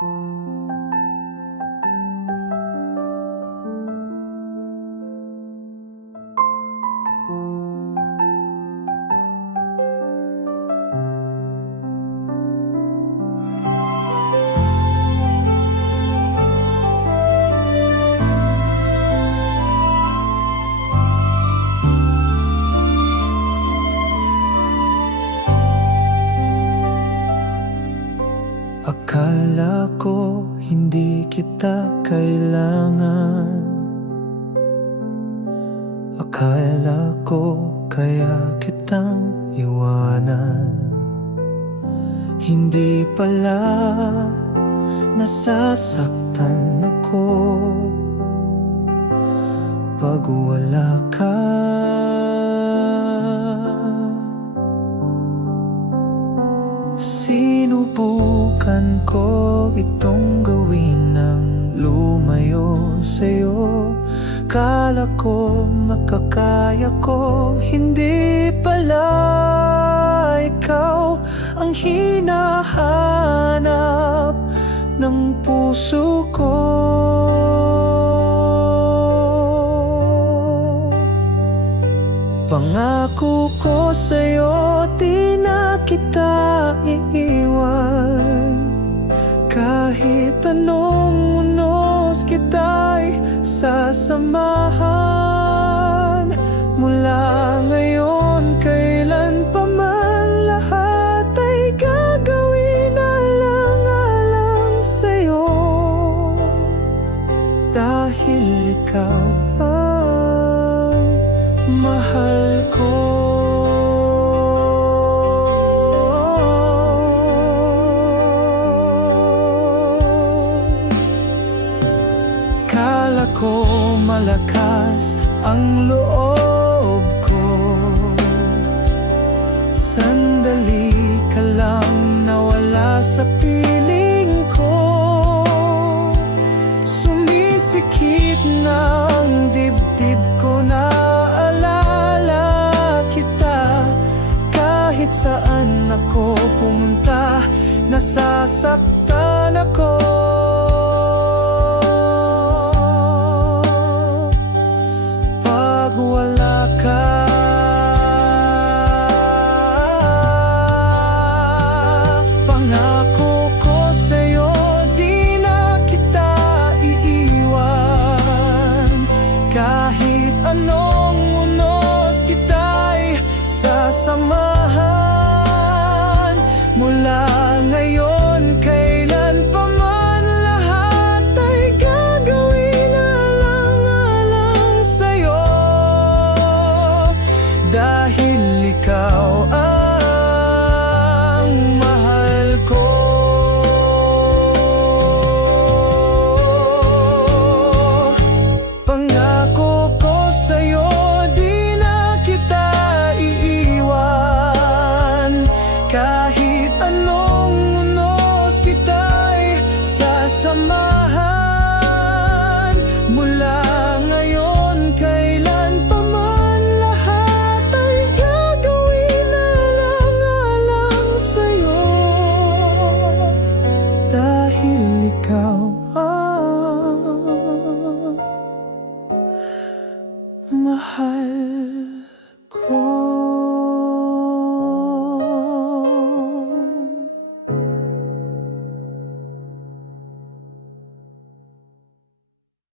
Akala ko hindi kita kailangan. Akala ko kaya kitang iwanan. Hindi pala nasasaktan ako pag wala ka. Sinubukan ko itong gawin ng lumayo sa'yo. Kala ko makakaya ko, hindi pala ikaw ang hinahanap ng puso ko. Pangako ko sa'yo, di na kita iiwan. Kahit anong unos kita'y sasamahan. Mula ngayon, kailan pa man, lahat ay gagawin alang-alang sa'yo. Dahil ikaw ang mahal ko. Kala ko malakas ang loob ko. Sandali ka lang nawala sa piling ko. Sumisikip na ang dibdib ko, naalala kita. Kahit saan ako pumunta, nasasaktan ako.